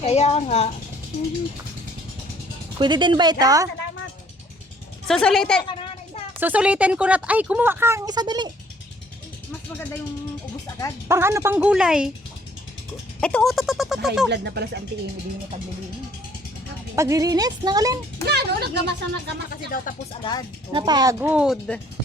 Kaya nga. Pwede din ba ito? Salamat. Susulitin. Susulitin ko na. Ay, kumuha ka ang isa dali. Mas maganda yung ubos agad. Pang ano, pang gulay. Ito, oh, High to. blood na pala sa anti-ing. Hindi niya paglilinis. Paglilinis, ng alin? Ano? Naggamas kasi daw tapos agad. Napagod.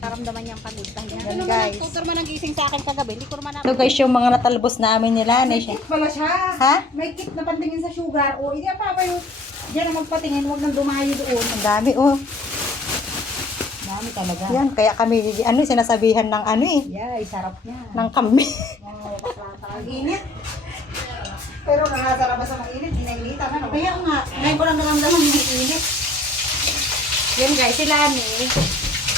Naramdaman niyang pagod. Yan, guys. Tutor man ang gising sa akin kagabi. Hindi ko naman Ito guys, yung mga natalbos namin nila. May kit pala siya. Ha? May kit na pantingin sa sugar. O, hindi pa ba yung diyan na magpatingin. Huwag nang dumayo doon. Ang dami, oh. Dami talaga. Yan, kaya kami, sinasabihan ng Yeah, sarap niya. ng kambing. Oh, bakla talaga. Init. Pero nakasarap ba sa mainit? Inainitan, ano? Kaya nga, ngayon ko lang naramdaman yung init. Yan guys, sila ni,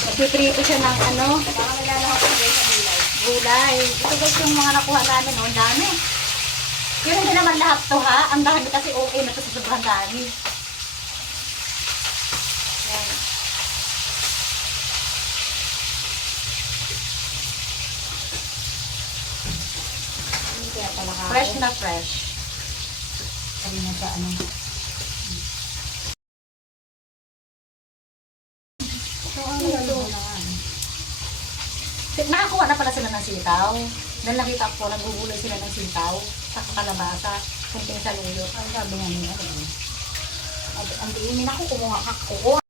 nagpiprito siya ng Baka may lalahok ko guys sa gulay. gulay. Ito guys yung mga nakuha namin, oh, ang dami. Yun hindi naman lahat to ha, ang dami kasi okay na to sa sobrang dami. Yan. Kaya pala ka. Fresh na fresh. Sabi niya sa ano. Nakakuha na pala sila ng sitaw. Dahil nakita ko, nagbubulay sila ng sitaw, sa kalabasa, kunting saluyot. Ang sabi nga niya, ano? Ang diimin ako, kumuha ako.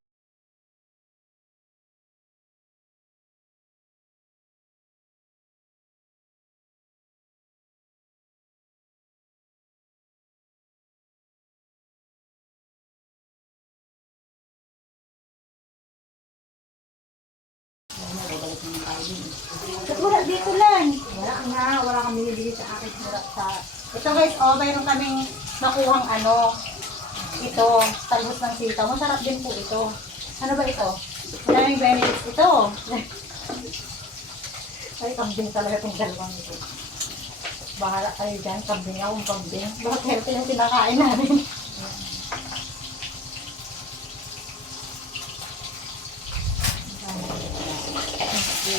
Ba't wala dito lang? Wala kang binibigay sa akin. Ito guys, oh, mayroon kaming nakuhang ito, talbos ng sitaw. Masarap din po ito. Ano ba ito? Maraming benefits ito. Ay, kambing talaga itong dalawang ito. Bahala kayo dyan, kambing akong kambing. Bakit healthy yung pinakain namin?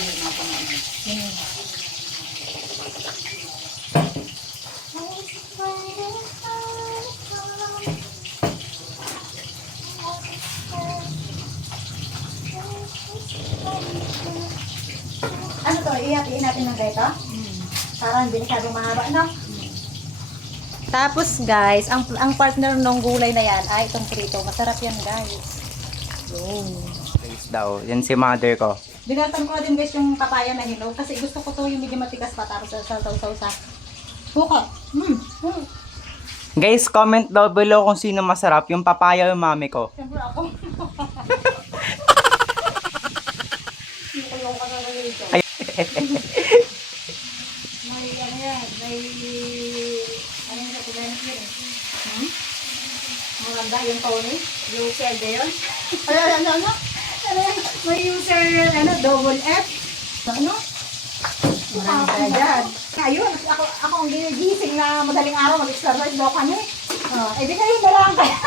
Ano to? Ihatiin natin ng ganito? Parang hindi masyadong mahaba, no? Tapos guys, ang partner ng gulay na yan ay itong prito. Masarap yan guys. Guys daw, yan si mother ko. Binatan ko na din guys yung papaya na hinog kasi gusto ko to yung medyo matigas pa tapos sa suka. Guys, comment daw below kung sino masarap, yung papaya o yung mami ko. Siyempre ako. Hindi ko yung kasama nito. May ano yan, may ano yung sabihin yun eh. Maganda yung Tony. User ba yun? Ano? May user, double F. Ano? Marami tayo dyan. Ayun, ako ang ginigising na madaling araw, mag-exercise daw kami. Eh di kayo na lang kaya.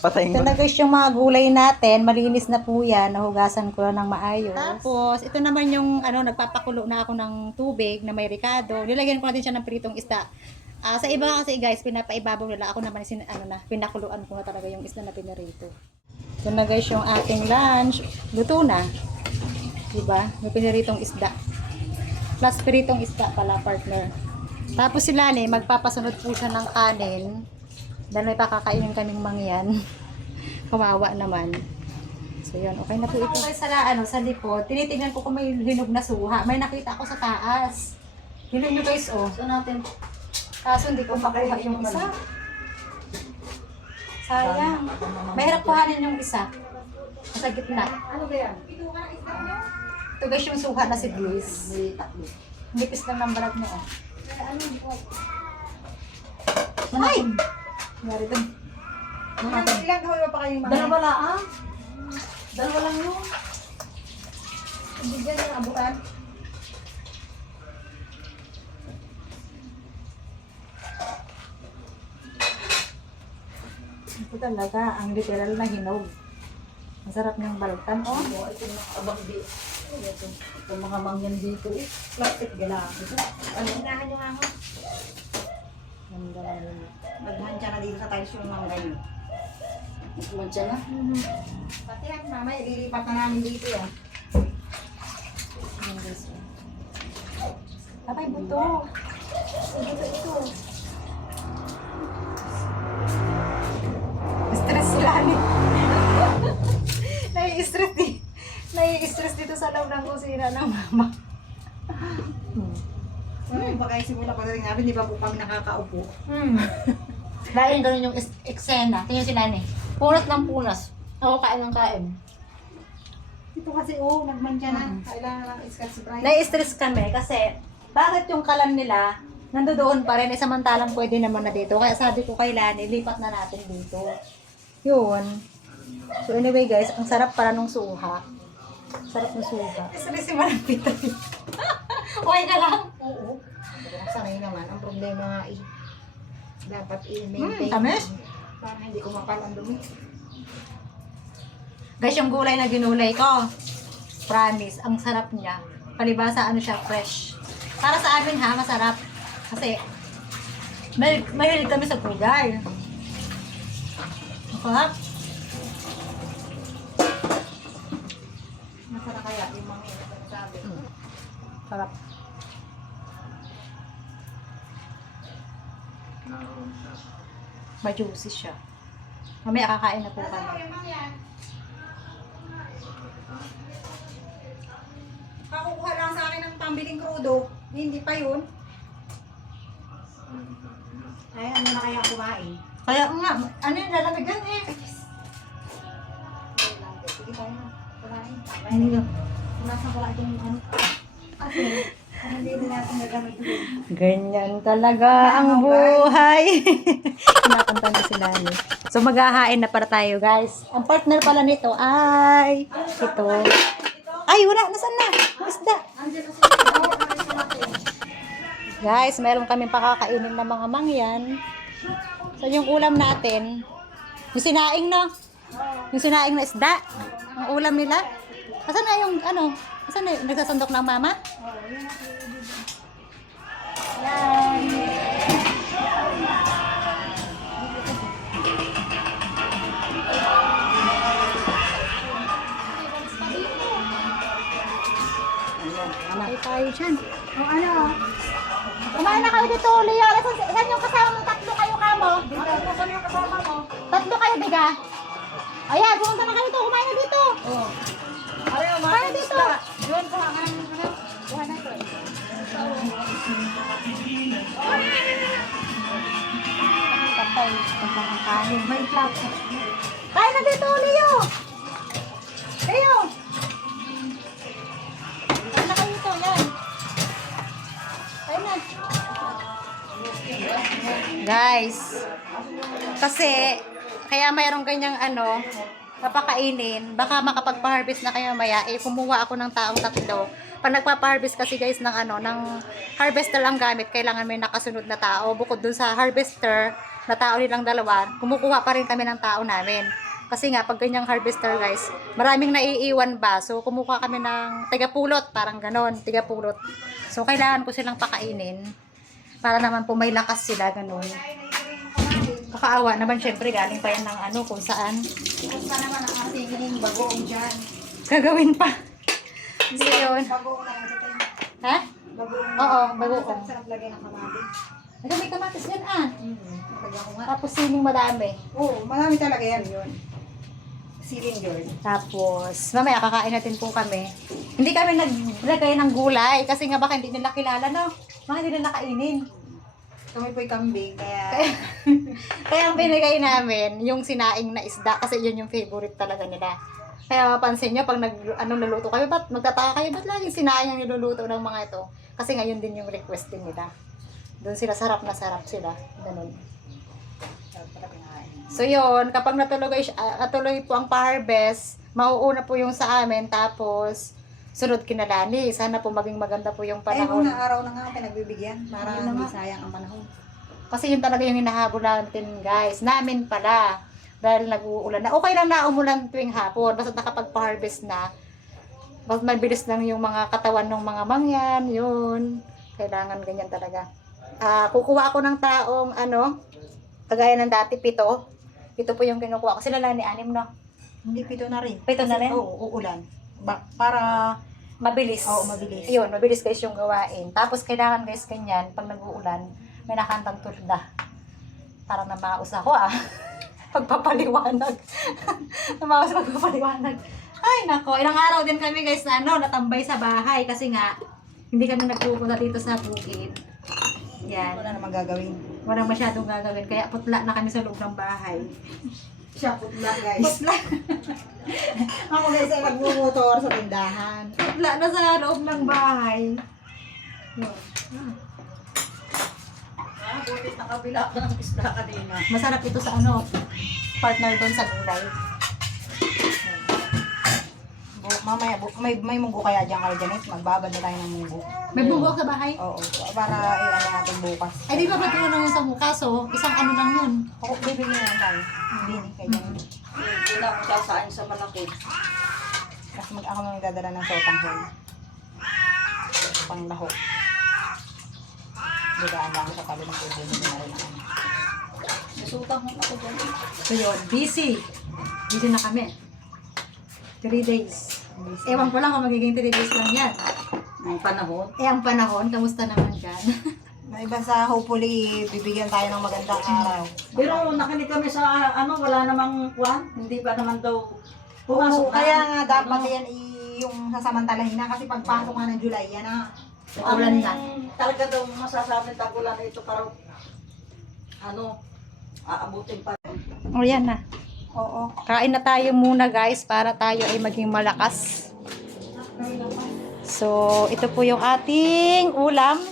Patayin Ito ko. na guys yung mga gulay natin. Malinis na po yan. Nahugasan ko lang ng maayos. Tapos, ito naman yung nagpapakulo na ako ng tubig na may ricado. Nilagyan ko na din siya ng pritong isda. Sa iba kasi guys, pinapaibabaw nila. Ako naman pinakuluan ko na talaga yung isda na pinarito. Ito na guys yung ating lunch. Luto na. Diba? May pinaritong isda. Plus piritong isda pala, partner. Tapos sila magpapasunod po siya ng kanin. Dahil may pakakainin kaming mangyan. Kawawa naman. So yun, okay na po ito. Sa likod, tinitingnan ko kung may hinog na suha. May nakita ako sa taas. Hinog nyo guys, oh. So natin, Kaso hindi ko makuha yung isa. Sayang. Mahirap kuhanin yung isa. Sa gitna. ano ba yan? Ito guys yung suha na si Bliss. Nipis lang ng balat niya, oh. Ay! Nangyari ito. Ilang kahul pa kayong mga? Dalawa lang. Dalawa lang yun. Hindi dyan yung abutan. Ito talaga, ang literal na hinog. Masarap niyang baltan, oh. Ito yung abang di. Itong mga mangyan dito eh. Plastic gala. Ano? Hinahan nyo nga ako. Ganda na yun. Magmantya na dito sa tiles yung mangga nyo. Mantsa na. Pati yan, mama, ililipat na namin dito yan. Abay, buto. Ito. Stress sila ni. Nai-stress dito sa loob ng kusina ng mama. Baka simula pa rin namin, di ba po kami nakakaupo? Dahil ganun yung eksena. Tingnan sila ni. Punas ng punas. Ako kain ng kain. Ito kasi nagmantsa na. Kailangan ng Scotch Brite. Nai-stress kami kasi bakit yung kalan nila nandoon pa rin, samantalang pwede naman na dito. Kaya sabi ko kay Lani, lipat na natin dito. Yun. So anyway guys, ang sarap para nung suha. Sarap ng suha. Stress yung malapit. Okay ka lang? Oo. Sanay naman. Ang problema nga dapat i-maintain. Tamis? Para hindi kumapal ang dumi. Guys, yung gulay na ginulay ko, promise, ang sarap niya. Palibasa, ano siya, fresh. Para sa amin ha, masarap. Kasi, mahilig kami sa gulay. Masarap. Masarap kaya yung mga sabi. Sarap. Ma-juicy siya. Mamaya kakain na po kami. Kakukuha lang sa akin ng pambiling krudo. Hindi pa yun. Ay, ano na kaya kumain? Kaya nga, ano yung lalamigan eh? Sige tayo na. Kumain. Hindi na. Nasa ko lang itong ano. Kasi, hindi na natin nagamit yun. Ganyan talaga ang buhay. Kinakanta na sila ni. So maghahain na para tayo guys. Ang partner pala nito ay ito. Ay wala, nasaan na? Ang isda. Guys, meron kaming pakakainin na mga mangyan. So yung ulam natin, yung sinaing na. Yung sinaing na isda. Ang ulam nila. Asan na yung ano? Asan na yung nagsasandok ng mama? Anak tayo dyan. O ano? Kumain na kayo dito, Leo. Saan yung kasama mong tatlo kayo kamo? Saan yung kasama mo? Tatlo kayo, diga? Ayan, pumunta na kayo dito. Kumain na dito. Oo. Aray, o Kumain na dito. Yun po, ang kuha na ito. Patay. Pagkakakanin. May plug. Kain na dito, Leo. Leo. Kain na kayo dito. Yan. Kain na. Guys, kasi kaya mayroong ganyang ano, papakainin, baka makapagpa-harvest na kayo mamaya, kumuha ako ng taong tatlo. Pag nagpapa-harvest kasi guys ng ano, ng harvester ang gamit, kailangan may nakasunod na tao. Bukod dun sa harvester na tao nilang dalawa, kumukuha pa rin kami ng tao namin. Kasi nga, pag ganyang harvester guys, maraming naiiwan ba? So, kumuha kami ng tigapulot, parang ganon, tigapulot. So, kailangan ko silang pakainin para naman po may lakas sila, ganon. Kakaawa naman, syempre, galing pa yan ng ano, kung saan. Kung pa naman ang ating bagoong dyan. Gagawin pa. So, yun. Bagoong na lang sa tayo. Ha? Bagoong. Oo, bagoong. Sarap lagay ng kamatis. Ano, may kamatis yan, ah. Nalagyan ko nga. Tapos siling madami. Oo, marami talaga yan yun. Siling yun. Tapos, mamaya kakain natin po kami. Hindi kami naglagay ng gulay kasi nga baka hindi nila kilala, no? Baka hindi nila kainin. Kami po'y kambing, kaya... Kaya ang binigay namin, yung sinaing na isda kasi yun yung favorite talaga nila. Kaya mapansin nyo, pag nagluto kayo, ba't magtataka kayo, ba't laging sinaing ang niluluto ng mga ito? Kasi ngayon din yung request din nila. Doon sila sarap na sarap sila. Ganun. So yun, kapag natuloy po ang pa-harvest, mauuna po yung sa amin, tapos sunod kinalani. Sana po maging maganda po yung Ay, panahon. mga araw na nga pinagbibigyan para Ayun na hindi nga. sayang ang panahon. Kasi yun talaga yung hinahabol natin guys. Namin pala. Dahil nag-uulan na. Okay lang na umulan tuwing hapon. Basta nakapag-harvest na. Mas mabilis lang yung mga katawan ng mga mangyan, yun. Kailangan ganyan talaga. Kukuha ako ng taong, kagaya ng dati, 7. 7 po yung kinukuha ko. Sila lang ni Anim, no? Hindi, 7 na rin. 7 na rin? Oo, uulan. Para Mabilis. Oo, mabilis. Yun, mabilis guys yung gawain. Tapos kailangan guys ganyan, pag nag-uulan, may nakantang tulda. Parang namaos ako pagpapaliwanag. Namaos pagpapaliwanag. Ay nako, ilang araw din kami guys na natambay sa bahay kasi nga hindi kami nagpupunta dito sa bukid. Yan. wala namang gagawin. Walang masyadong gagawin kaya putla na kami sa loob ng bahay. Siya putla, guys. Putla. Ako guys ay nagmumotor sa tindahan. Putla na sa loob ng bahay. Butit nakabila ka ng isda kanina. Masarap ito sa partner doon sa gulay. Mamaya, may munggo kaya dyan kayo dyan. Magbabad na tayo ng munggo. May bubok sa bahay? Oo, para i-ano natin bukas. Ay, di ba ba't yun yung sa mukha? So, isang lang yun. Ako, bibili na tayo. Bibili, kaya dyan. Hindi na ako sasain sa malaki. Kasi ako nang nagdadala ng sotang hol. Panglahok. Digaan lang sa kalo ng tubig. Hindi na rin ako. Nasutang mo ako dyan. So yun, busy. Busy na kami. 3 days. Ewan ko lang kung magiging 3 days lang yan. Ang panahon. Ang panahon, kamusta naman dyan? May iba sa hopefully bibigyan tayo ng magandang araw. Pero nakinig kami sa wala namang kwan. Hindi pa naman daw pumasok Oo, kaya nga dapat yan yung sasamantalahin na kasi pagpasok nga ng July, yan na. Ulan na. Talaga daw masasabi tagulan ito para aabutin pa. O yan na. Oo. Kain na tayo muna guys para tayo ay maging malakas. So, ito po yung ating ulam.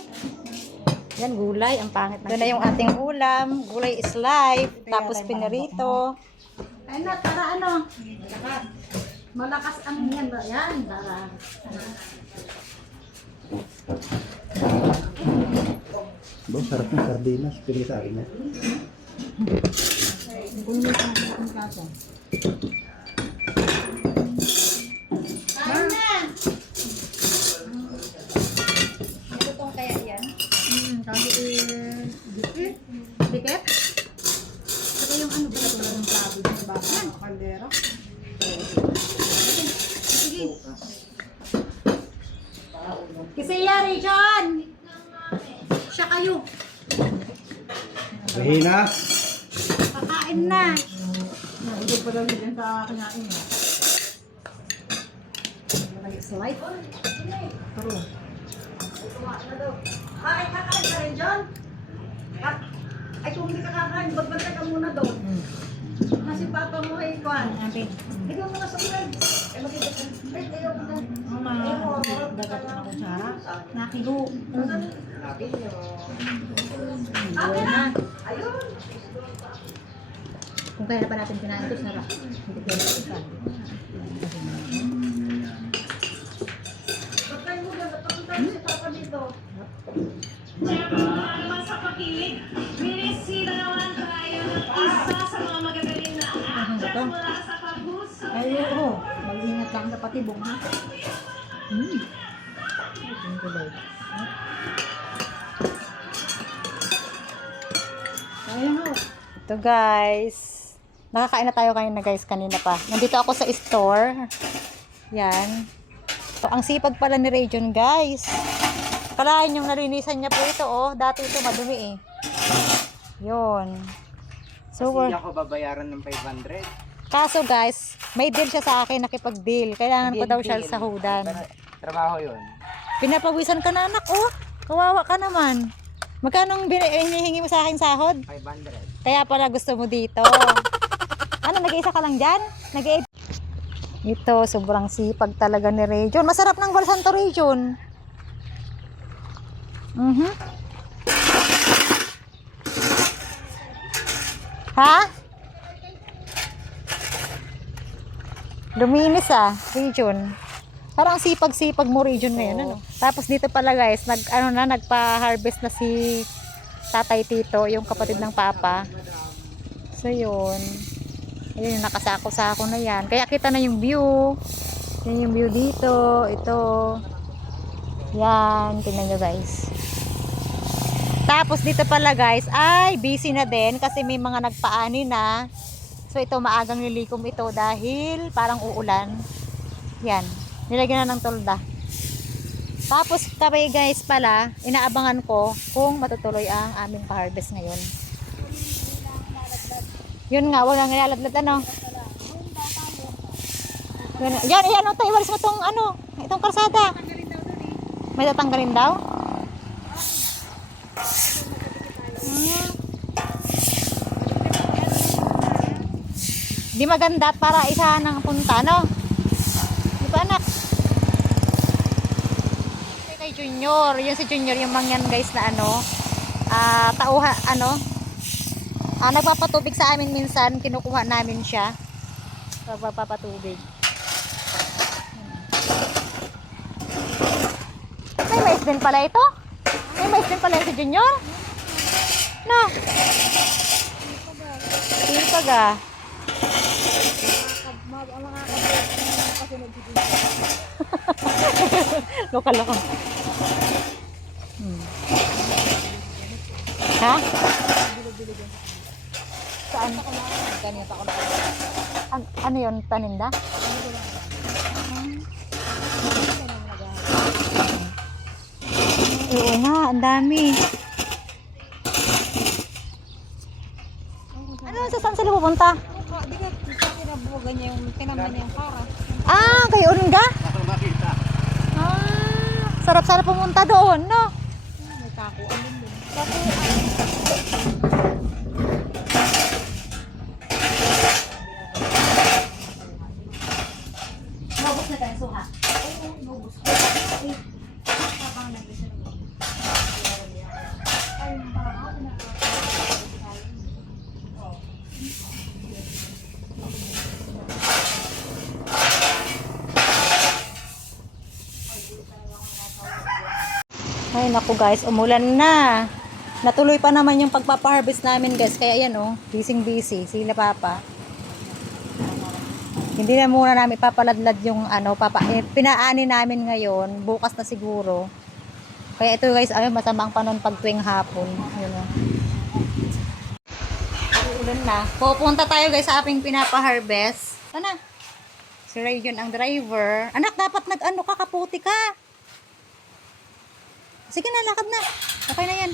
Yan, gulay. Ang pangit na. Ito na yung ating ulam. Gulay is life. Tapos pinarito. Ay na, para malakas ang yan ba? Yan, para. Bang sarap ng sardinas, pili sa akin. Kain na! Nagutong kaya yan? Kasi dikit. Dikit? Saka yung ba ito yung sabi ng baka ng kaldero? Sige. Kisaya, Rayjon! Siya kayo. Mahina! Kakain na. Hindi pa daw dyan sa kinain. Slide. Pero, Ay, kakain ka rin dyan? Ay, kung hindi ka kakain, bagbantay ka muna doon. Kasi papa mo ay kwan. Ikaw muna sa ulan. Ay, makikita. Ay, ayaw mo na. dagat na kutsara. Nakilo. Ayun. Kung kaya pa natin kinain ito, sarap. Hindi kaya ito. Patay mo na. Papunta si papa dito. Naman sa pakilig, binisita naman tayo ng isa sa mga magagaling na actor mula sa Kapuso. Ay, oo. Mag-ingat lang sa patibong, ha? Ayan, ho. Ito guys. Nakakain na tayo kanina pa. Nandito ako sa store. Yan. So, ang sipag pala ni Rayjon guys. Kalahin yung narinisan niya po ito Dati ito madumi eh. Yun. So, Kasi hindi ako babayaran ng 500. kaso guys, may deal siya sa akin, nakipag-deal. Kailangan ko daw siya sa hudan. Trabaho yun. Pinapawisan ka na anak Kawawa ka naman. Magkano hinihingi mo sa akin sahod? 500. Kaya pala gusto mo dito. Ano, nag-iisa ka lang dyan? Ito, sobrang sipag talaga ni Rayjon. Masarap ng balsan to, Rayjon. Ha? Luminis Rayjon. Parang sipag-sipag mo, Rayjon, ngayon. Tapos dito pala guys, nagpa-harvest na si Tatay Tito, yung kapatid ng Papa. So yun. Ayun, nakasako-sako na yan. Kaya kita na yung view. Yan yung view dito. Ito. Yan. Tingnan nyo guys. Tapos dito pala guys, ay busy na din kasi may mga nagpaani na. So ito maagang nilikom ito dahil parang uulan. Yan. Nilagyan na ng tolda. Tapos kami guys pala, inaabangan ko kung matutuloy ang aming pa-harvest ngayon. Yun nga, walang nilalaglag ano. Yan, yan, tayo, walis mo itong ano, itong kalsada. May tatanggalin daw? Di maganda at para isa ng punta, no? Di ba anak? Kay Junior, yun si Junior, yung mangyan guys na ano, tauha, ano, nagpapatubig sa amin minsan, kinukuha namin siya. Nagpapatubig. May mais din pala ito? May mais din pala yung si Junior? No? Sipag ah. Lokal-lokal. Ha? Saan? Ano yun? Paninda? Oo nga, ang dami. Ano saan sila pupunta? Kayo rin ka? Sarap-sarap pumunta doon, no? May kakuan din din. Nobus na tayo, suha. Nobus. Ay naku guys, umulan na. Natuloy pa naman yung pagpapa-harvest namin guys. Kaya yan oh, busy sila papa. Hindi na muna namin papaladlad yung ano, pinaani namin ngayon, bukas na siguro. Kaya ito guys, masama ang panon pag tuwing hapon. Yun oh. Ulan na. Pupunta tayo guys sa aming pinapa-harvest. Sana? Si Rayon ang driver. Anak, dapat nag-ano ka, kaputi ka. Sige na, lakad na. Okay na yan.